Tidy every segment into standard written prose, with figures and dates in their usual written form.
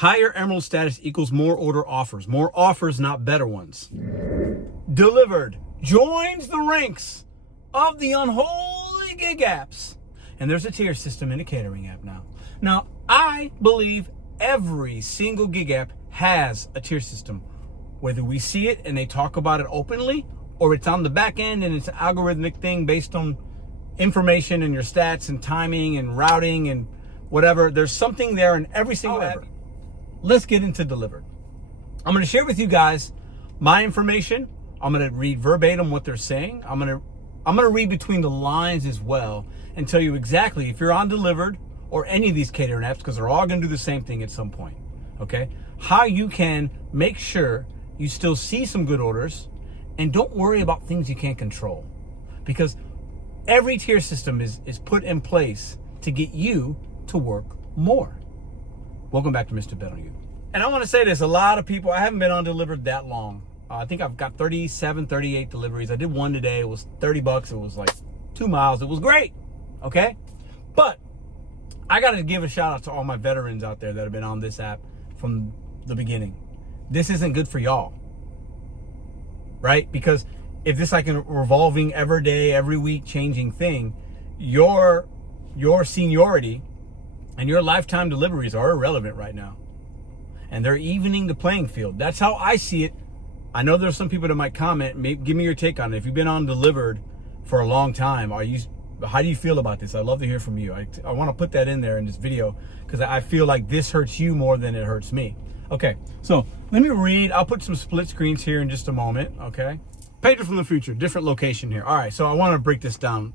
Higher Emerald status equals more order offers. More offers, not better ones. Dlivrd joins the ranks of the unholy gig apps. And there's a tier system in a catering app now. Now, I believe every single gig app has a tier system. Whether we see it and they talk about it openly, or it's on the back end and it's an algorithmic thing based on information and your stats and timing and routing and whatever. There's something there in every single app. Let's get into Dlivrd. I'm going to share with you guys my information. I'm going to read verbatim what they're saying. I'm going to read between the lines as well and tell you exactly if you're on Dlivrd or any of these catering apps, because they're all going to do the same thing at some point. Okay? How you can make sure you still see some good orders and don't worry about things you can't control. Because every tier system is put in place to get you to work more. Welcome back to Mr.BetonYou. And I want to say this, a lot of people, I haven't been on Dlivrd that long. I think I've got 37, 38 deliveries. I did one today. It was $30. It was like 2 miles. It was great. Okay? But I got to give a shout out to all my veterans out there that have been on this app from the beginning. This isn't good for y'all. Right? Because if this is like a revolving every day, every week changing thing, your seniority and your lifetime deliveries are irrelevant right now. And they're evening the playing field. That's how I see it. I know there's some people that might comment. Give me your take on it. If you've been on Dlivrd for a long time, how do you feel about this? I'd love to hear from you. I want to put that in there in this video because I feel like this hurts you more than it hurts me. Okay, so let me read. I'll put some split screens here in just a moment, okay? Pages from the future, different location here. All right, so I want to break this down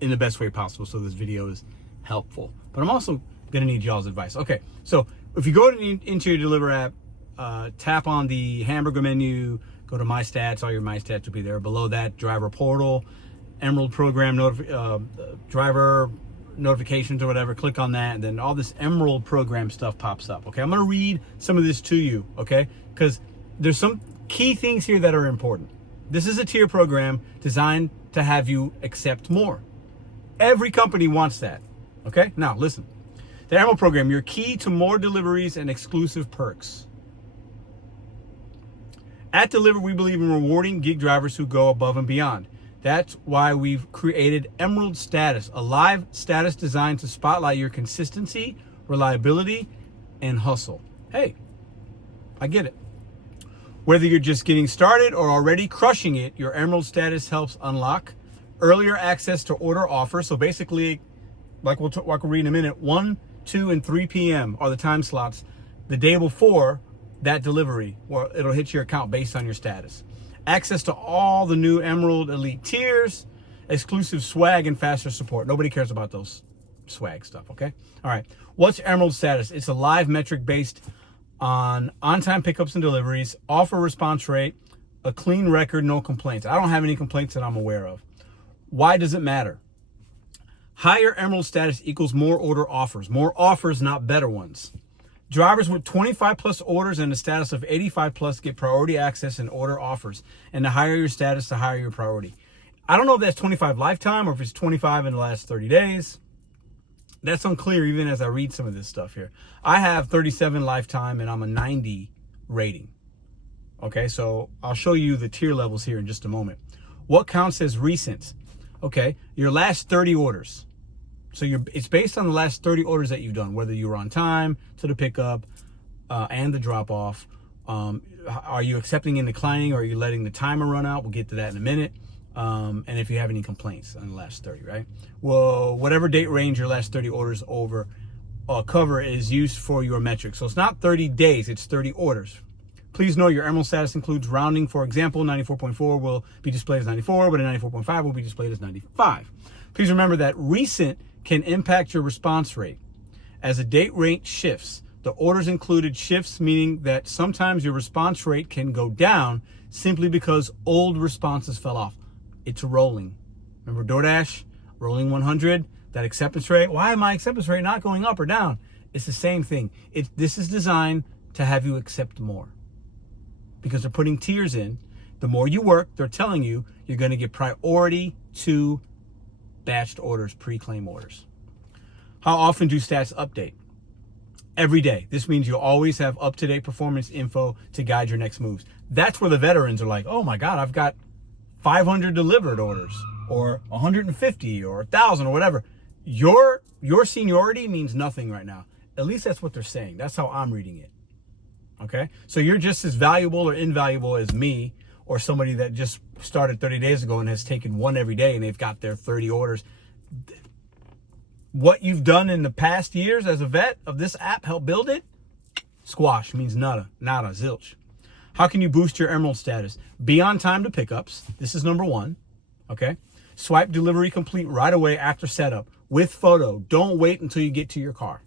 in the best way possible so this video is helpful. But I'm also going to need y'all's advice. Okay, so if you go into your Dlivrd app, tap on the hamburger menu, go to My Stats, all your My Stats will be there. Below that, driver portal, Emerald program, driver notifications or whatever, click on that, and then all this Emerald program stuff pops up. Okay, I'm going to read some of this to you, okay, because there's some key things here that are important. This is a tier program designed to have you accept more. Every company wants that. Okay, now listen. The Emerald program, your key to more deliveries and exclusive perks. At Dlivrd, we believe in rewarding gig drivers who go above and beyond. That's why we've created Emerald Status, a live status designed to spotlight your consistency, reliability, and hustle. Hey, I get it. Whether you're just getting started or already crushing it, your Emerald Status helps unlock earlier access to order offers. So basically, like we'll read in a minute, 1, 2, and 3 p.m. are the time slots the day before that delivery, where it'll hit your account based on your status. Access to all the new Emerald Elite tiers, exclusive swag, and faster support. Nobody cares about those swag stuff, okay? All right, what's Emerald Status? It's a live metric based on-time pickups and deliveries, offer response rate, a clean record, no complaints. I don't have any complaints that I'm aware of. Why does it matter? Higher Emerald status equals more order offers. More offers, not better ones. Drivers with 25 plus orders and a status of 85 plus get priority access and order offers. And the higher your status, the higher your priority. I don't know if that's 25 lifetime or if it's 25 in the last 30 days. That's unclear even as I read some of this stuff here. I have 37 lifetime and I'm a 90 rating. Okay, so I'll show you the tier levels here in just a moment. What counts as recent? Okay, your last 30 orders. So it's based on the last 30 orders that you've done, whether you were on time to the pickup and the drop off. Are you accepting and declining, or are you letting the timer run out? We'll get to that in a minute. And if you have any complaints on the last 30, right? Well, whatever date range your last 30 orders over cover is used for your metric. So it's not 30 days, it's 30 orders. Please know your Emerald status includes rounding. For example, 94.4 will be displayed as 94, but a 94.5 will be displayed as 95. Please remember that recent can impact your response rate. As the date rate shifts, the orders included shifts, meaning that sometimes your response rate can go down simply because old responses fell off. It's rolling. Remember DoorDash, rolling 100, that acceptance rate? Why am my acceptance rate not going up or down? It's the same thing. This is designed to have you accept more, because they're putting tiers in. The more you work, they're telling you you're going to get priority to batched orders, pre-claim orders. How often do stats update? every day. This means you'll always have up-to-date performance info to guide your next moves. That's where the veterans are like, oh my God, I've got 500 delivered orders, or 150 or 1,000 or whatever. Your seniority means nothing right now. At least that's what they're saying. That's how I'm reading it. Okay? So you're just as valuable or invaluable as me, or somebody that just started 30 days ago and has taken one every day and they've got their 30 orders. What you've done in the past years as a vet of this app, help build it, squash, means nada, zilch. How can you boost your Emerald status? Be on time to pickups. This is number one. Okay? Swipe delivery complete right away after setup with photo. Don't wait until you get to your car.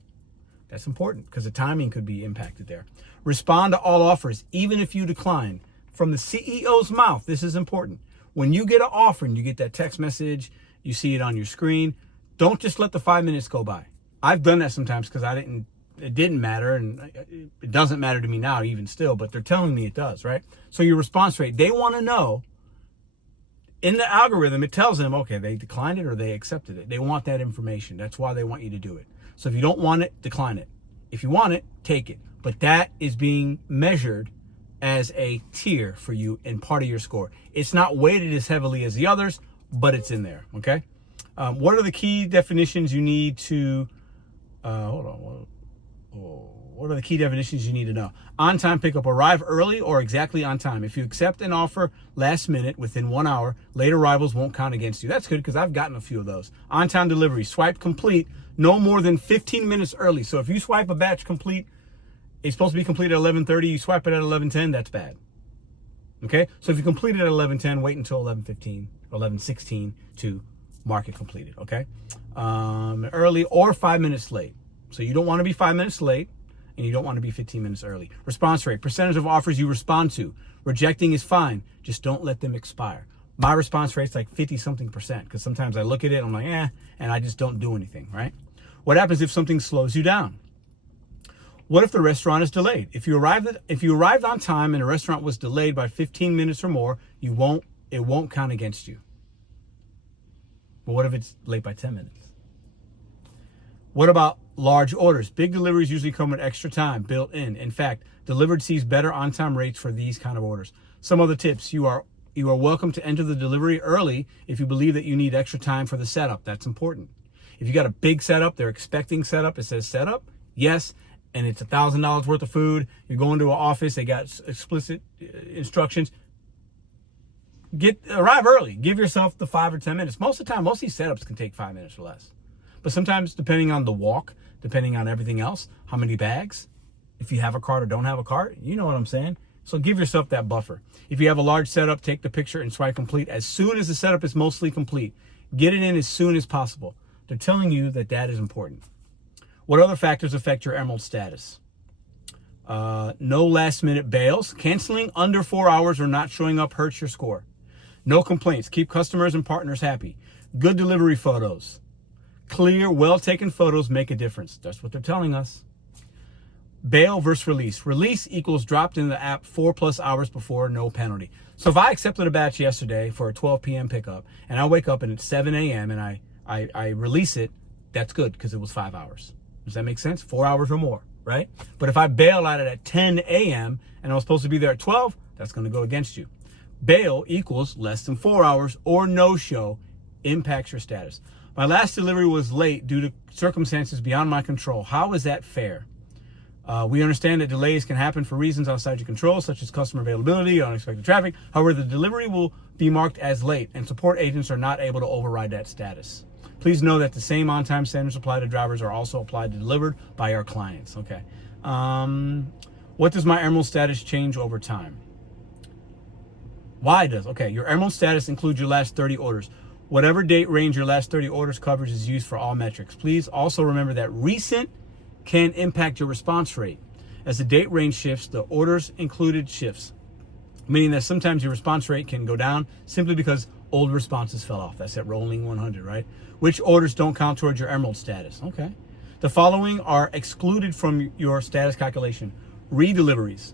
That's important because the timing could be impacted there. Respond to all offers, even if you decline. From the CEO's mouth, this is important. When you get an offer and you get that text message, you see it on your screen, don't just let the 5 minutes go by. I've done that sometimes because it didn't matter, and it doesn't matter to me now even still, but they're telling me it does, right? So your response rate, they want to know, in the algorithm, it tells them, okay, they declined it or they accepted it. They want that information. That's why they want you to do it. So if you don't want it, decline it. If you want it, take it. But that is being measured as a tier for you and part of your score. It's not weighted as heavily as the others, but it's in there, okay? What are the key definitions you need to, what are the key definitions you need to know? On-time pickup, arrive early or exactly on time. If you accept an offer last minute within 1 hour, late arrivals won't count against you. That's good because I've gotten a few of those. On-time delivery, swipe complete no more than 15 minutes early. So if you swipe a batch complete, it's supposed to be complete at 11:30, you swipe it at 11:10, that's bad. Okay? So if you complete it at 11:10, wait until 11:15 or 11:16 to mark it completed, okay? Early or 5 minutes late. So you don't want to be 5 minutes late, and you don't want to be 15 minutes early. Response rate, percentage of offers you respond to. Rejecting is fine, just don't let them expire. My response rate's like 50-something%, because sometimes I look at it, I'm like, and I just don't do anything, right? What happens if something slows you down? What if the restaurant is delayed? If you arrived on time and the restaurant was delayed by 15 minutes or more, it won't count against you. But what if it's late by 10 minutes? What about large orders? Big deliveries usually come with extra time built in. In fact, Dlivrd sees better on-time rates for these kind of orders. Some other tips: you are welcome to enter the delivery early if you believe that you need extra time for the setup. That's important. If you got a big setup, they're expecting setup, it says setup, yes, and it's $1,000 worth of food, you're going to an office, they got explicit instructions, arrive early. Give yourself the 5 or 10 minutes. Most of the time, most of these setups can take 5 minutes or less. But sometimes, depending on the walk, depending on everything else, how many bags, if you have a cart or don't have a cart, you know what I'm saying? So give yourself that buffer. If you have a large setup, take the picture and swipe complete as soon as the setup is mostly complete. Get it in as soon as possible. They're telling you that that is important. What other factors affect your Emerald status? No last minute bails. Canceling under 4 hours or not showing up hurts your score. No complaints. Keep customers and partners happy. Good delivery photos. Clear, well-taken photos make a difference. That's what they're telling us. Bail versus release. Release equals dropped in the app 4+ hours before, no penalty. So if I accepted a batch yesterday for a 12 p.m. pickup and I wake up and it's 7 a.m. and I release it, that's good because it was 5 hours. Does that make sense? 4 hours or more, right? But if I bail out it at 10 a.m. and I was supposed to be there at 12, that's going to go against you. Bail equals less than 4 hours or no show, impacts your status. My last delivery was late due to circumstances beyond my control. How is that fair? We understand that delays can happen for reasons outside your control, such as customer availability or unexpected traffic. However, the delivery will be marked as late, and support agents are not able to override that status. Please know that the same on-time standards applied to drivers are also applied to Dlivrd by our clients. Okay. What does my Emerald status change over time? Why does? Okay, your Emerald status includes your last 30 orders. Whatever date range your last 30 orders covers is used for all metrics. Please also remember that recent can impact your response rate. As the date range shifts, the orders included shifts, meaning that sometimes your response rate can go down simply because old responses fell off. That's that rolling 100, right? Which orders don't count towards your Emerald status? Okay. The following are excluded from your status calculation. Redeliveries.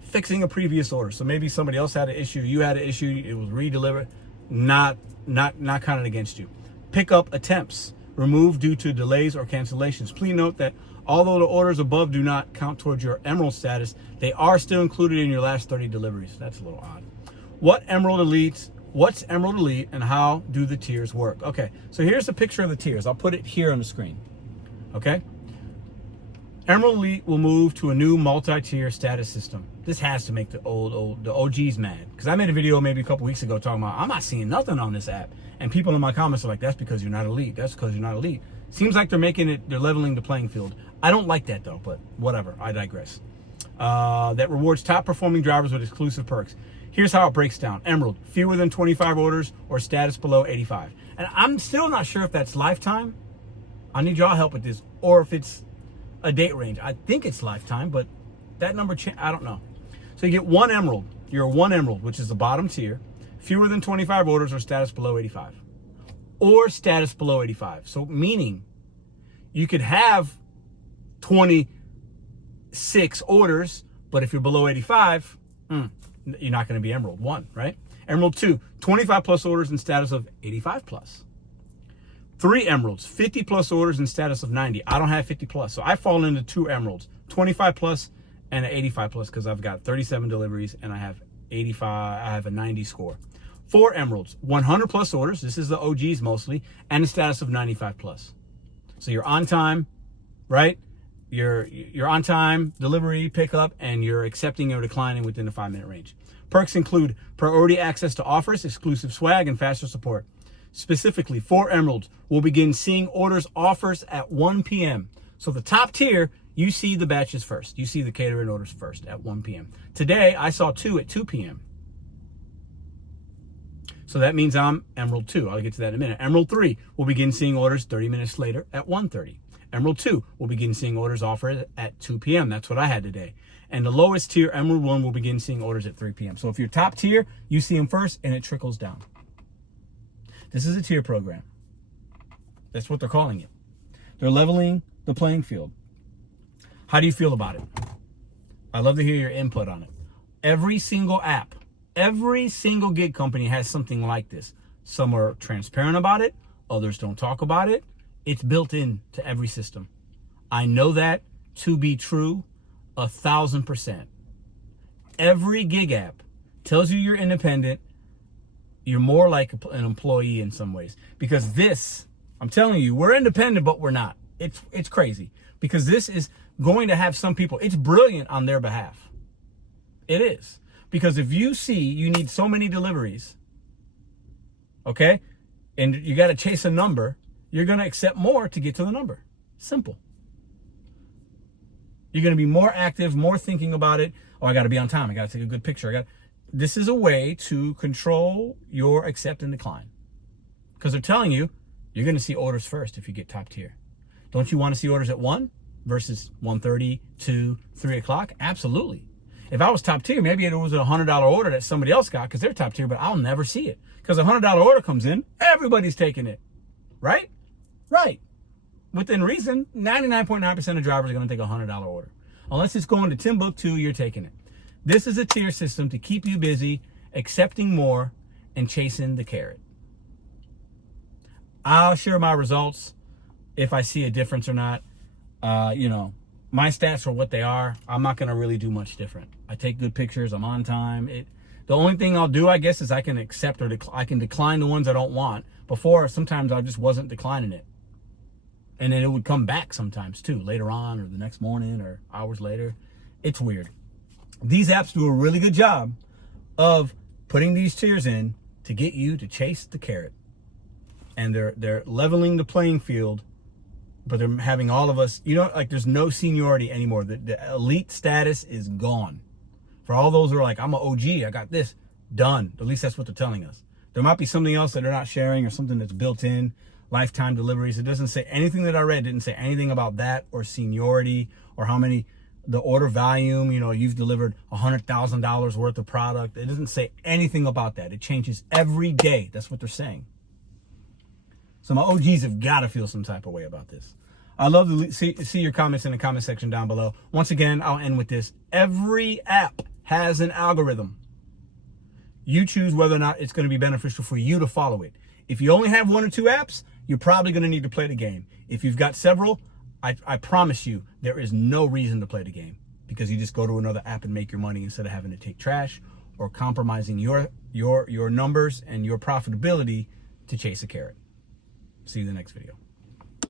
Fixing a previous order. So maybe somebody else had an issue, you had an issue, it was redelivered, not counted against you. Pickup attempts. Removed due to delays or cancellations. Please note that Although the orders above do not count towards your Emerald status, they are still included in your last 30 deliveries. That's a little odd. What's Emerald Elite and how do the tiers work? Okay, so here's a picture of the tiers. I'll put it here on the screen. Okay? Emerald Elite will move to a new multi-tier status system. This has to make the OGs mad. Because I made a video maybe a couple weeks ago talking about, I'm not seeing nothing on this app. And people in my comments are like, that's because you're not elite. That's because you're not elite. Seems like they're leveling the playing field. I don't like that though, but whatever, I digress. That rewards top performing drivers with exclusive perks. Here's how it breaks down. Emerald, fewer than 25 orders or status below 85. And I'm still not sure if that's lifetime. I need y'all help with this. Or if it's a date range. I think it's lifetime, but that number, I don't know. So you get one Emerald. You're a one Emerald, which is the bottom tier. Fewer than 25 orders or status below 85. Or status below 85. So meaning you could have 26 orders, but if you're below 85, you're not going to be Emerald 1, right? Emerald 2, 25 plus orders and status of 85 plus. 3 Emeralds, 50 plus orders and status of 90. I don't have 50 plus, so I fall into 2 Emeralds, 25 plus and an 85 plus because I've got 37 deliveries and I have 85. I have a 90 score. 4 Emeralds, 100 plus orders. This is the OGs mostly, and a status of 95 plus. So you're on time, right? You're on time, delivery, pickup, and you're accepting or declining within the 5-minute range. Perks include priority access to offers, exclusive swag, and faster support. Specifically, 4 Emeralds will begin seeing offers at 1 p.m. So the top tier, you see the batches first. You see the catering orders first at 1 p.m. Today, I saw 2 at 2 p.m. So that means I'm Emerald 2. I'll get to that in a minute. Emerald 3 will begin seeing orders 30 minutes later at 1:30. Emerald 2 will begin seeing orders offered at 2 p.m. That's what I had today. And the lowest tier, Emerald 1, will begin seeing orders at 3 p.m. So if you're top tier, you see them first and it trickles down. This is a tier program. That's what they're calling it. They're leveling the playing field. How do you feel about it? I'd love to hear your input on it. Every single app, every single gig company has something like this. Some are transparent about it. Others don't talk about it. It's built into every system. I know that to be true 1,000%. Every gig app tells you you're independent. You're more like an employee in some ways. Because this, I'm telling you, we're independent, but we're not. It's crazy. Because this is going to have some people, it's brilliant on their behalf. It is. Because if you see you need so many deliveries, okay, and you got to chase a number, you're going to accept more to get to the number. Simple. You're going to be more active, more thinking about it. Oh, I got to be on time. I got to take a good picture. This is a way to control your accept and decline. Because they're telling you, you're going to see orders first if you get top tier. Don't you want to see orders at 1 versus 1:30, 2, 3 o'clock? Absolutely. If I was top tier, maybe it was a $100 order that somebody else got because they're top tier, but I'll never see it. Because a $100 order comes in, everybody's taking it. Right? Right. Within reason, 99.9% of drivers are going to take a $100 order. Unless it's going to Timbuktu, you're taking it. This is a tier system to keep you busy, accepting more, and chasing the carrot. I'll share my results if I see a difference or not. My stats are what they are. I'm not going to really do much different. I take good pictures. I'm on time. The only thing I'll do, I guess, is I can accept or I can decline the ones I don't want. Before, sometimes I just wasn't declining it. And then it would come back sometimes too, later on or the next morning or hours later. It's weird. These apps do a really good job of putting these tiers in to get you to chase the carrot. And they're leveling the playing field, but they're having all of us, there's no seniority anymore. The elite status is gone. For all those who are like, I'm an OG, I got this, done. At least that's what they're telling us. There might be something else that they're not sharing or something that's built in, lifetime deliveries. It doesn't say anything that I read, didn't say anything about that or seniority or how many, the order volume, you've delivered $100,000 worth of product. It doesn't say anything about that. It changes every day. That's what they're saying. So my OGs have got to feel some type of way about this. I'd love to see your comments in the comment section down below. Once again, I'll end with this. Every app has an algorithm. You choose whether or not it's going to be beneficial for you to follow it. If you only have 1 or 2 apps, you're probably going to need to play the game. If you've got several, I promise you, there is no reason to play the game, because you just go to another app and make your money instead of having to take trash or compromising your numbers and your profitability to chase a carrot. See you in the next video.